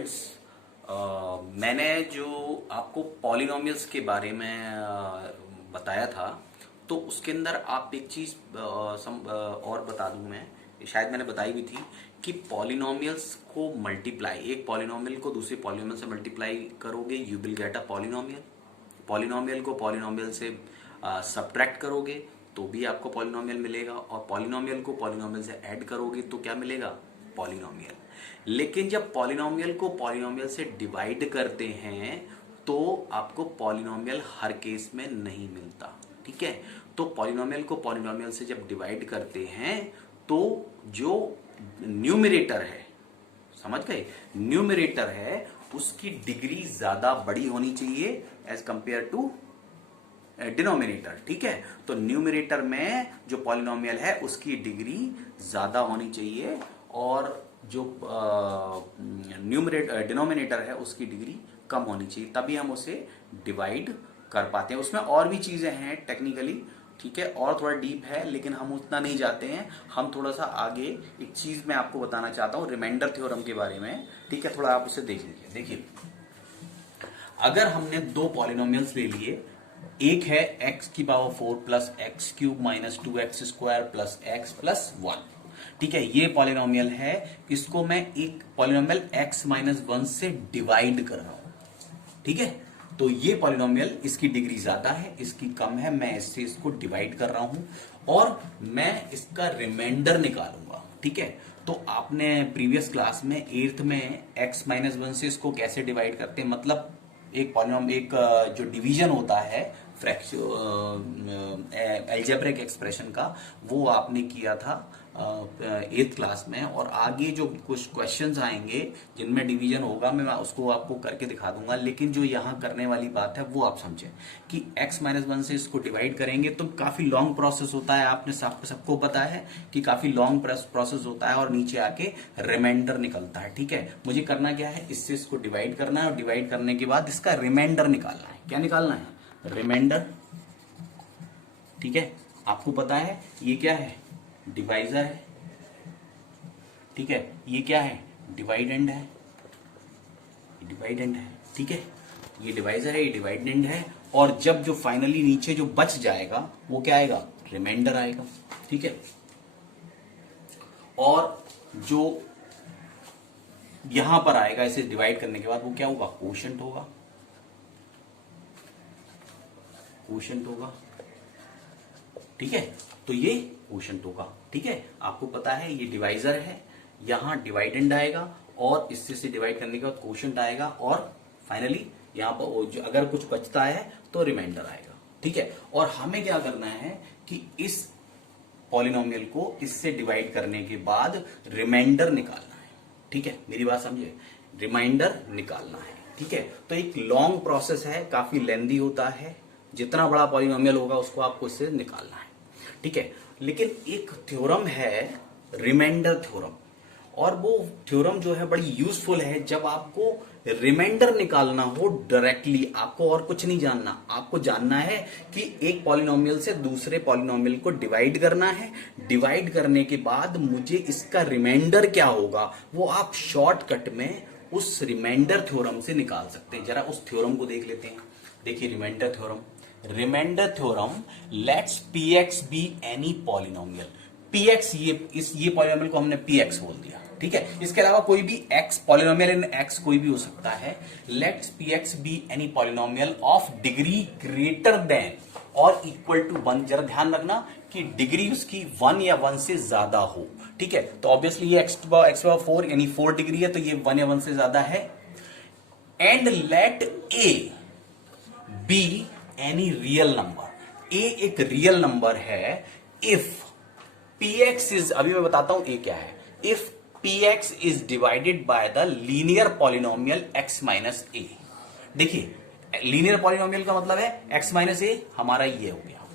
Students, मैंने जो आपको पॉलिनोमियल्स के बारे में बताया था, तो उसके अंदर आप एक चीज और बता दूं मैं, शायद मैंने बताई भी थी कि पॉलिनोमियल्स को मल्टीप्लाई, एक पॉलिनोमियल को दूसरे पॉलिनोमियल से मल्टीप्लाई करोगे, you will get a polynomial. Polynomial को पॉलिनोमियल से सब्ट्रैक्ट करोगे तो भी आपको पॉलिनोमियल मिलेगा, और पॉलिनोमियल को पॉलिनोमियल से ऐड करोगे तो क्या मिलेगा? पॉलिनोमियल। लेकिन जब पॉलिनोमियल को पॉलिनोमियल से डिवाइड करते हैं तो आपको पॉलिनोमियल हर केस में नहीं मिलता। ठीक है, तो पॉलिनोमियल को पॉलिनोमियल से जब डिवाइड करते हैं तो जो न्यूमरेटर है, समझ गए, न्यूमरेटर है उसकी डिग्री ज्यादा बड़ी होनी चाहिए एज कंपेयर टू डिनोमिनेटर। ठीक है, तो न्यूमरेटर में जो पॉलिनोमियल है उसकी डिग्री ज्यादा होनी चाहिए और जो डिनोमिनेटर है उसकी डिग्री कम होनी चाहिए, तभी हम उसे डिवाइड कर पाते हैं। उसमें और भी चीजें हैं टेक्निकली, ठीक है, और थोड़ा डीप है, लेकिन हम उतना नहीं जाते हैं। हम थोड़ा सा आगे एक चीज मैं आपको बताना चाहता हूं रिमाइंडर थ्योरम के बारे में। ठीक है, थोड़ा आप उसे देख लीजिए। देखिए, अगर हमने दो पॉलिनोमियल्स ले लिए, एक है x की power 4 plus x cube minus 2x square plus x plus 1। ठीक है, ये पॉलिनोमियल है, इसको मैं एक पॉलिनोमियल x माइनस 1 से डिवाइड कर रहा हूं। ठीक है, तो ये पॉलिनोमियल, इसकी डिग्री ज्यादा है, इसकी कम है, मैं इससे इसको डिवाइड कर रहा हूं और मैं इसका रिमाइंडर निकालूंगा। ठीक है, तो आपने प्रीवियस क्लास में 8th में x माइनस 1 से इसको कैसे डिवाइड करते हैं, मतलब एक पॉलिनोमियल, एक जो डिवीजन होता है एल्जेब्रिक एक्सप्रेशन का, वो आपने किया था 8th क्लास में। और आगे जो कुछ क्वेश्चंस आएंगे जिनमें डिवीजन होगा, मैं उसको आपको करके दिखा दूंगा। लेकिन जो यहां करने वाली बात है वो आप समझें कि x माइनस 1 से इसको डिवाइड करेंगे तो काफी लॉन्ग प्रोसेस होता है, आपने सबको पता है कि काफी लॉन्ग प्रोसेस होता है, और नीचे आके रिमाइंडर निकलता है। ठीक है, मुझे करना क्या है, इससे इसको डिवाइड करना है और डिवाइड करने के बाद इसका रिमाइंडर निकालना है। क्या निकालना है? रिमाइंडर। ठीक है, आपको पता है ये क्या है? डिवाइजर है। ठीक है, ये क्या है? डिवाइडेंड है, डिवाइडेंड है। ठीक है, ये डिवाइजर है, ये डिवाइडेंड है, और जब जो फाइनली नीचे जो बच जाएगा वो क्या आएगा? रिमाइंडर आएगा। ठीक है, और जो यहां पर आएगा इसे डिवाइड करने के बाद वो क्या होगा? कोशेंट होगा, कोशेंट होगा। ठीक है, तो ये कोशेंट होगा। ठीक है, आपको पता है ये डिवाइजर है, यहां डिवाइडेंड आएगा और इससे से डिवाइड करने के बाद कोशेंट आएगा, और फाइनली यहां पर जो अगर कुछ बचता है तो रिमाइंडर आएगा। ठीक है, और हमें क्या करना है कि इस पॉलिनोमियल को इससे डिवाइड करने के बाद रिमाइंडर निकालना है। ठीक है, मेरी बात समझिए, रिमाइंडर निकालना है। ठीक है, तो एक लॉन्ग प्रोसेस है, काफी लेंदी होता है, जितना बड़ा पॉलिनोमियल होगा उसको आपको इससे निकालना है। ठीक है, लेकिन एक थ्योरम है रिमाइंडर थ्योरम, और वो थ्योरम जो है बड़ी यूजफुल है जब आपको रिमाइंडर निकालना हो डायरेक्टली। आपको और कुछ नहीं जानना, आपको जानना है कि एक पॉलिनोमियल से दूसरे पॉलिनोमियल को डिवाइड करना है, डिवाइड करने के बाद मुझे इसका रिमाइंडर क्या होगा वो आप शॉर्टकट में उस रिमाइंडर थ्योरम से निकाल सकते हैं। जरा उस थ्योरम को देख लेते हैं। देखिए, remainder theorem, remainder theorem, let's px be any polynomial. px, ये पॉलिनोमियल को हमने px बोल दिया। ठीक है, इसके अलावा कोई भी x पॉलिनोमियल इन x कोई भी हो सकता है। Let's px be any polynomial of degree greater than और इक्वल टू 1। जरा ध्यान रखना कि डिग्री उसकी 1 या 1 से ज्यादा हो। ठीक है, तो ऑब्वियसली ये x पावर 4 यानी 4 डिग्री है, तो ये 1 या 1 से ज्यादा है। And let a B any real number. A एक रियल नंबर है इफ px इज, अभी मैं बताता हूं a क्या है, if px is divided by the linear polynomial x minus a। देखिए, लीनियर पॉलिनोमियल का मतलब है x माइनस a, हमारा ये हो गया।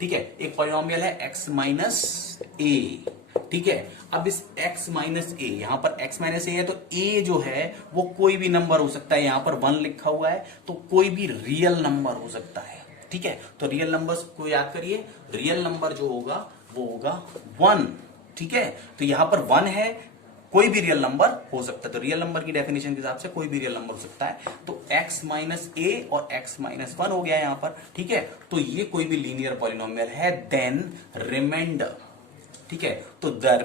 ठीक है, एक पॉलिनोमियल है x माइनस a। ठीक है, अब इस x माइनस a, यहां पर x माइनस a है तो a जो है वो कोई भी नंबर हो सकता है। यहां पर 1 लिखा हुआ है तो कोई भी रियल नंबर हो सकता है। ठीक है, तो रियल नंबर्स को याद करिए, रियल नंबर जो होगा वो होगा 1। ठीक है, तो यहां पर 1 है, कोई भी रियल नंबर हो सकता है। तो रियल नंबर की डेफिनेशन के हिसाब से कोई भी रियल नंबर हो सकता है। तो x माइनस ए और x माइनस 1 हो गया यहां पर, ठीक है। तो ये कोई भी लीनियर पॉलिनोमियल है, देन रिमाइंडर, ठीक है। तो the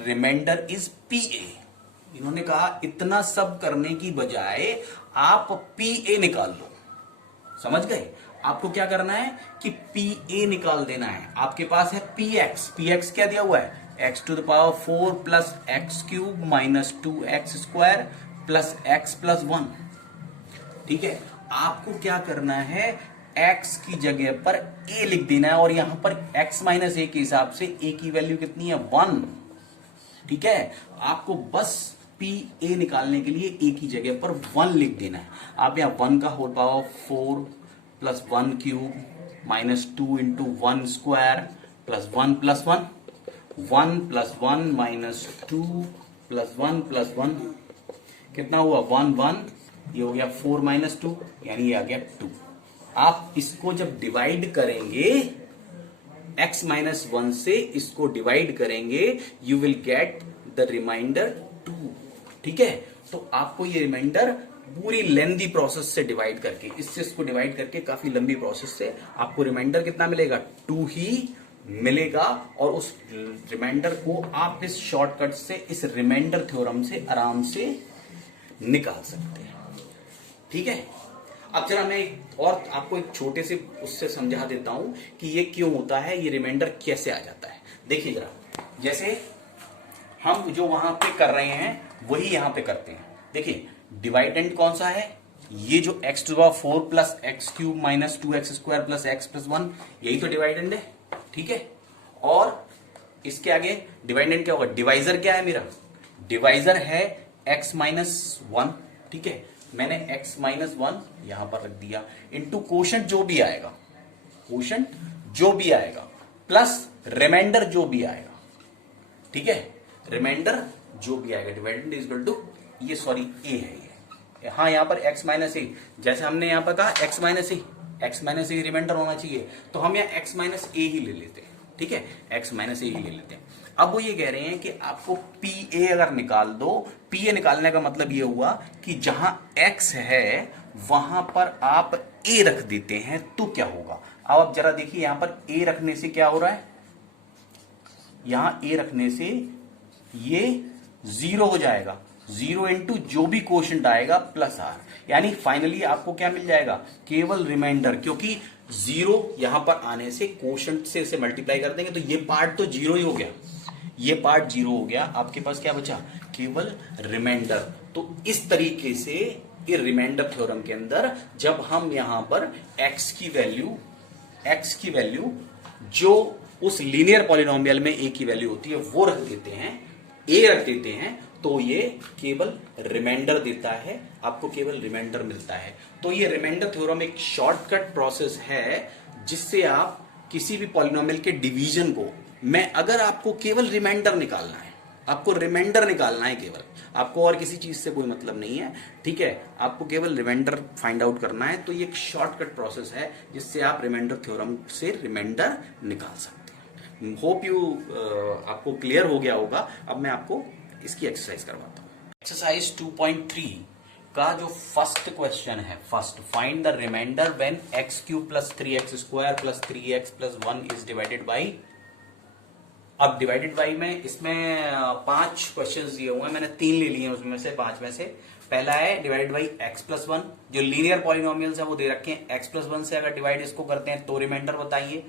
remainder is p a. इन्होंने कहा इतना सब करने की बजाय आप पी ए निकाल लो, समझ गए। आपको क्या करना है कि पी ए निकाल देना है। आपके पास है पी एक्स क्या दिया हुआ है, x to the power 4 plus x cube minus 2x square plus x plus 1, ठीक है। आपको क्या करना है, x की जगह पर a लिख देना है, और यहां पर x माइनस ए के हिसाब से a की वैल्यू कितनी है, 1, ठीक है। आपको बस पी ए निकालने के लिए a की जगह पर 1 लिख देना है। आप यहां 1 का whole power 4 plus 1 cube minus 2 into 1 square plus 1 plus 1, 1 plus 1 minus 2 plus 1 plus 1 कितना हुआ, 1 1, ये हो गया 4 माइनस 2, यानी ये आ गया 2। आप इसको जब डिवाइड करेंगे x माइनस 1 से इसको डिवाइड करेंगे, you will get the remainder 2, ठीक है। तो आपको ये रिमाइंडर पूरी लेंदी प्रोसेस से डिवाइड करके, इससे इसको डिवाइड करके काफी लंबी प्रोसेस से आपको रिमाइंडर कितना मिलेगा, 2 ही मिलेगा। और उस रिमाइंडर को आप इस शॉर्टकट से, इस रिमाइंडर थ्योरम से आराम से निकाल सकते हैं, ठीक है। अब जरा मैं और आपको एक छोटे से उससे समझा देता हूं कि ये क्यों होता है, ये रिमाइंडर कैसे आ जाता है। देखिए जरा, जैसे हम जो वहां पे कर रहे हैं वही यहां पे करते हैं। देखिए डिवाइडेंड कौन सा है, ये जो x to the power 4 plus x cube minus 2x square plus x plus 1, यही तो डिवाइडेंड है, ठीक है। और इसके आगे डिवाइडेंड क्या होगा, डिवाइजर क्या है मेरा, डिवाइजर है x माइनस 1, ठीक है। मैंने x माइनस 1 यहां पर रख दिया, इंटू कोशंट जो भी आएगा, कोशंट जो भी आएगा प्लस रिमाइंडर जो भी आएगा, ठीक है। रिमाइंडर जो भी आएगा, डिवाइडेंड इज इक्वल टू, ये सॉरी a है ये, हाँ यहां पर x माइनस ए, जैसे हमने यहां पर कहा x माइनस ए रिमाइंडर होना चाहिए, तो हम यहाँ x माइनस ए ही ले लेते हैं, ठीक है। x माइनस ए ही ले लेते हैं। अब वो ये कह रहे हैं कि आपको पी ए अगर निकाल दो, पी ए निकालने का मतलब ये हुआ कि जहां x है वहां पर आप a रख देते हैं, तो क्या होगा। अब आप जरा देखिए, यहां पर a रखने से क्या हो रहा है, यहां a रखने से ये 0 हो जाएगा, 0 इंटू जो भी क्वोशंट आएगा प्लस आर, यानी फाइनली आपको क्या मिल जाएगा, केवल रिमाइंडर। क्योंकि 0 यहां पर आने से क्वोशंट से इसे मल्टीप्लाई कर देंगे, तो ये पार्ट तो 0 ही हो गया, ये पार्ट 0 हो गया। आपके पास क्या बचा, केवल रिमाइंडर। तो इस तरीके से ये रिमाइंडर थ्योरम के अंदर जब हम यहां पर x की वैल्यू जो उस लीनियर पॉलिनोमियल में a की वैल्यू होती है वो रख देते हैं, a रख देते हैं, तो ये केवल रिमाइंडर देता है, आपको केवल रिमाइंडर मिलता है। तो ये रिमाइंडर थ्योरम एक शॉर्टकट प्रोसेस है जिससे आप किसी भी पॉलिनोमियल के डिवीजन को, मैं अगर आपको केवल रिमाइंडर निकालना है, आपको रिमाइंडर निकालना है केवल, आपको और किसी चीज से कोई मतलब नहीं है, ठीक है, आपको केवल रिमाइंडर फाइंड आउट करना है, तो ये एक शॉर्टकट प्रोसेस है जिससे आप रिमाइंडर थ्योरम से रिमाइंडर निकाल सकते हैं। होप यू आपको क्लियर हो गया होगा। अब मैं आपको इसकी एक्सरसाइज करवाता हूं। एक्सरसाइज 2.3 का जो फर्स्ट क्वेश्चन है, first find the remainder when x cube plus 3x square plus 3x plus 1 is divided by. अब डिवाइडेड बाई में इसमें 5 क्वेश्चंस दिए हुए हैं, मैंने 3 ले लिए हैं उसमें से, 5 में से। पहला है डिवाइडेड बाई x प्लस 1, जो लीनियर पॉलिनोमियल्स है वो दे रखे हैं, x प्लस 1 से अगर डिवाइड इसको करते हैं तो रिमाइंडर बताइए,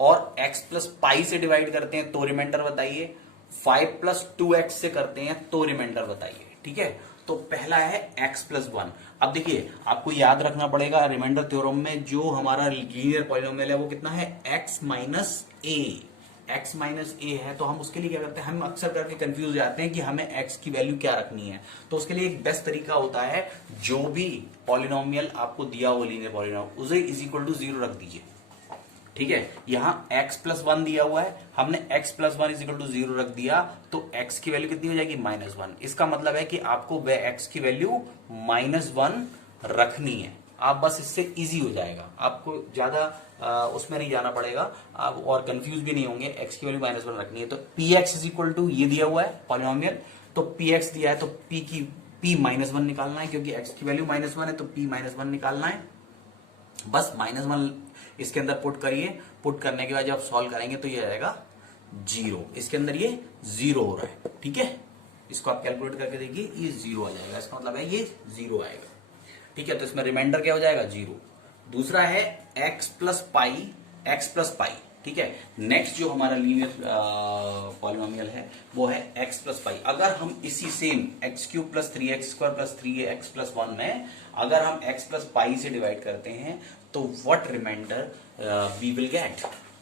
और x प्लस पाई से डिवाइड करते हैं तो रिमाइंडर बताइए, 5 प्लस 2x से करते हैं तो रिमाइंडर बताइए, ठीक है। तो पहला है x प्लस 1। अब देखिए आपको याद रखना पड़ेगा, रिमाइंडर थ्योरम में जो हमारा लीनियर पॉलिनोमियल है वो कितना है, x माइनस ए है। तो हम उसके लिए क्या करते हैं, हम अक्सर करके कंफ्यूज हो जाते हैं कि हमें x की वैल्यू क्या रखनी है। तो उसके लिए एक बेस्ट तरीका होता है, जो भी पॉलिनोमियल आपको दिया हो लीनियर पॉलिनोमियल, उसे इज इक्वल टू 0 रख दीजिए, ठीक है। यहां x प्लस 1 दिया हुआ है, हमने x plus 1 is equal to 0 रख दिया, तो x की वैल्यू कितनी हो जाएगी, -1। इसका मतलब है कि आपको वह x की वैल्यू -1 रखनी है। आप बस इससे इजी हो जाएगा, आपको ज्यादा उसमें नहीं जाना पड़ेगा, आप और कंफ्यूज भी नहीं होंगे। x की वैल्यू -1 रखनी है, तो px इज इक्वल टू ये दिया हुआ है पॉलिनोमियल, तो पी एक्स दिया है तो पी -1 निकालना है, क्योंकि एक्स की वैल्यू -1 है तो पी -1 निकालना है। बस -1 इसके अंदर पुट करिए, पुट करने के बाद जब सॉल्व करेंगे तो ये आएगा 0, इसके अंदर ये 0 हो रहा है, ठीक है। इसको आप कैलकुलेट करके देखिए, ये 0 आ जाएगा, इसका मतलब है ये 0 आएगा, ठीक है। तो इसमें रिमाइंडर क्या हो जाएगा 0। दूसरा है x प्लस पाई, ठीक है। नेक्स्ट जो हमारा लीनियर पॉलिनोमियल है वो है x प्लस पाई। अगर हम इसी same x³ plus 3x² plus 3x plus 1 में अगर हम x प्लस पाई से डिवाइड करते हैं तो what remainder we will get.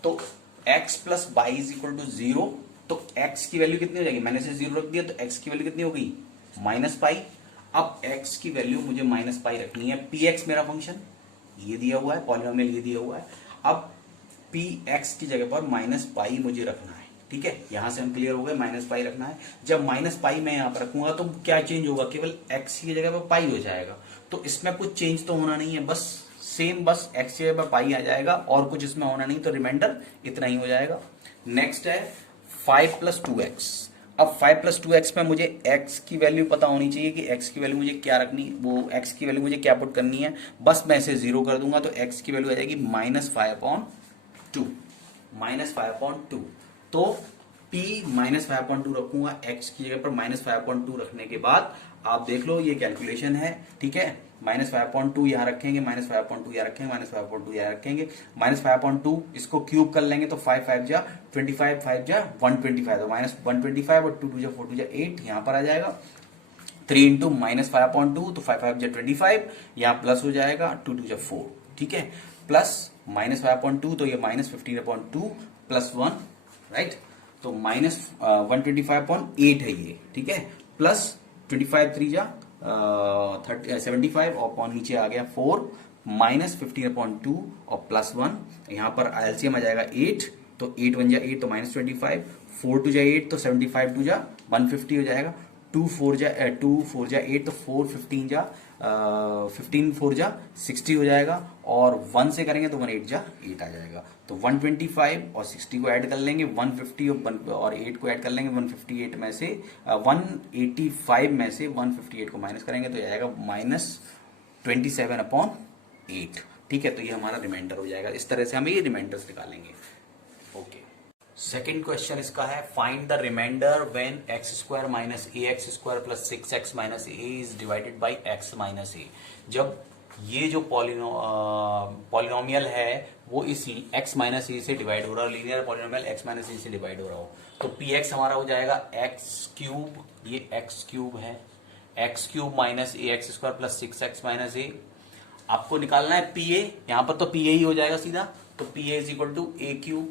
तो x plus pi is equal to 0, तो x की वैल्यू कितनी हो जाएगी, मैंने से 0 रख दिया तो x की वैल्यू कितनी हो गई -पाई। अब x की वैल्यू मुझे -पाई रखनी है, px मेरा फंक्शन ये दिया हुआ है, पॉलिनोमियल ये दिया हुआ है। अब px की जगह पर -पाई मुझे रखना है, ठीक है। यहां से हम क्लियर हो गए, -पाई रखना है। जब -पाई मैं यहां पर रखूंगा तो क्या चेंज होगा, केवल x की जगह पर पाई हो जाएगा। तो इसमें कुछ चेंज तो होना नहीं है, बस सेम, बस x की जगह पर पाई आ जाएगा और कुछ इसमें होना नहीं, तो रिमाइंडर इतना ही हो जाएगा। नेक्स्ट है 5 + 2x। अब 5 + 2x में मुझे x की वैल्यू पता होनी चाहिए कि x की वैल्यू मुझे क्या रखनी, वो x की वैल्यू मुझे क्या पुट करनी है। बस मैं इसे 0 कर दूंगा तो x की वैल्यू आ जाएगी -5/2, -5/2। तो p -5/2 रखूंगा, x की जगह पर -5/2 रखने के बाद आप देख लो ये कैलकुलेशन है, ठीक है। -5/2 यहां रखेंगे, -5/2 यहां रखेंगे, -5/2 यहां रखेंगे, -5/2 इसको क्यूब कर लेंगे तो 5 5 जा 25, 5 जा 125, तो -125 और 2 2 जा 4 2 जा 8 यहां पर आ जाएगा। 3 इंटू -5/2 तो 5 5 जा 25, यहाँ प्लस हो जाएगा 2 2 जा 4, ठीक है। प्लस -5/2 तो ये -15/2 प्लस 1, राइट। तो -125.8 है ये, ठीक है। प्लस 25 3 जा 75 और पॉन नीचे आ गया 4, -15/2 और प्लस 1, यहाँ पर एलसीएम आ जाएगा 8, तो 8 1 जा 8 तो -25, 4 2 जा 8 तो 75 2 जा 150 हो जाएगा, 2 4 जा 8 तो 4 15 जा 15 4 जा 60 हो जाएगा, और 1 से करेंगे तो 1 8 जा 8 आ जाएगा। तो 125 और 60 को ऐड कर लेंगे, 150 और 8 को ऐड कर लेंगे, 158 में से 185 में से 158 को माइनस करेंगे तो आएगा -27/8, ठीक है। तो ये हमारा रिमाइंडर हो जाएगा। इस तरह से हम ये रिमाइंडर्स निकालेंगे, ओके। सेकेंड क्वेश्चन इसका है, find the remainder when x² - ax² plus 6x - a is divided by x - a। जब ये जो पॉलिनोमियल है वो इस x - a से डिवाइड हो रहा है, लीनियर पॉलिनोमियल x - a से डिवाइड हो रहा हो, तो px हमारा हो जाएगा x³, ये x³ है, x³ - ax² plus 6x - a। आपको निकालना है pa, यहां पर तो pa ही हो जाएगा सीधा, तो pa is equal to a³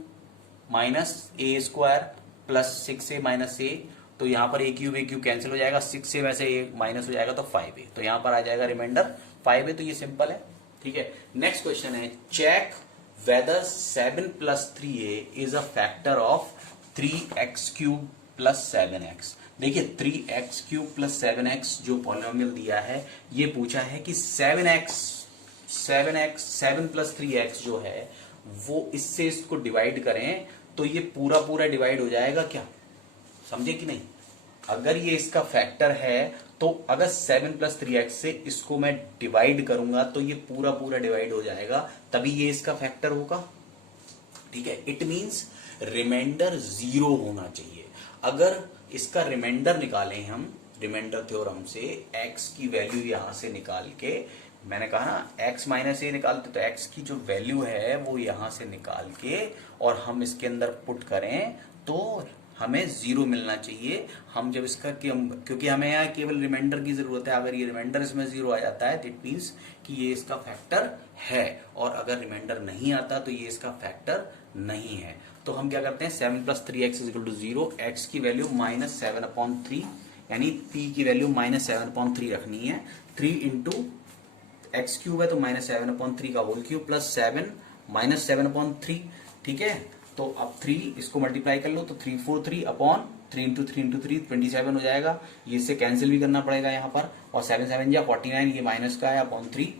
-a² plus 6a - a। तो यहां पर a³ कैंसिल हो जाएगा, 6a में से a माइनस हो जाएगा तो 5a, तो यहां पर आ जाएगा रिमाइंडर 5a। तो ये सिंपल है, ठीक है। नेक्स्ट क्वेश्चन है, check whether 7 + 3a is a factor of 3x³ plus 7x। देखिए 3x³ प्लस 7x जो पॉलिनोमियल दिया है, ये पूछा है कि 7 + 3x जो है वो इससे इसको डिवाइड करें तो ये पूरा पूरा डिवाइड हो जाएगा क्या, समझे कि नहीं। अगर ये इसका फैक्टर है तो अगर 7 + 3x से इसको मैं डिवाइड करूंगा तो ये पूरा पूरा डिवाइड हो जाएगा, तभी ये इसका फैक्टर होगा, ठीक है। इट मींस रिमाइंडर 0 होना चाहिए। अगर इसका रिमाइंडर निकालें हम रिमाइंडर थ्योरम से, x की वैल्यू यहां से निकाल के, मैंने कहा ना x - a निकालते, तो x की जो वैल्यू है वो यहां से निकाल के और हम इसके अंदर पुट करें तो हमें 0 मिलना चाहिए। हम जब इसका क्योंकि हमें यहाँ केवल रिमाइंडर की जरूरत है, अगर ये रिमाइंडर इसमें 0 आ जाता है दैट मीन्स कि ये इसका फैक्टर है, और अगर रिमाइंडर नहीं आता तो ये इसका फैक्टर नहीं है। तो हम क्या करते हैं, 7 + 3x = 0, x की वैल्यू -7/3, यानी p की वैल्यू -7/3 रखनी है। 3 इंटू x³ है तो -7/3 का होल क्यूब प्लस 7 -7/3, ठीक है। तो अब 3 इसको मल्टीप्लाई कर लो तो 3 4 3 अपॉन 3 इंटू 3 इंटू 3 27 हो जाएगा। ये इससे कैंसिल भी करना पड़ेगा यहाँ पर, और 7 7 जा 49, ये माइनस का है अपॉन 3,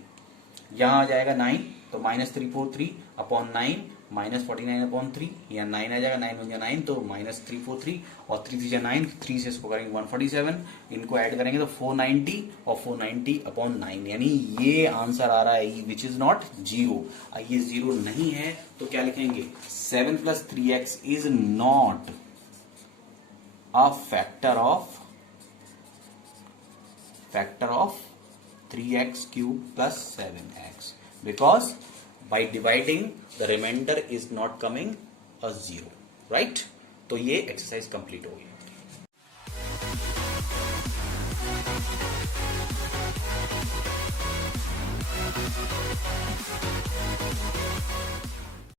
यहाँ आ जाएगा 9, तो -343 अपॉन 9 -49/3 या 9 आ जाएगा, 9 × 9 तो -343 और 3 3 9, 3 से इसको करेंगे 147, इनको ऐड करेंगे तो 490 और 490/9, यानी ये आंसर आ रहा है विच इज नॉट जीरो। ये जीरो नहीं है तो क्या लिखेंगे, 7 + 3x is not a factor of 3x³ + 7x because by dividing the remainder is not coming a zero, right? तो ये एक्सरसाइज कंप्लीट हो गई।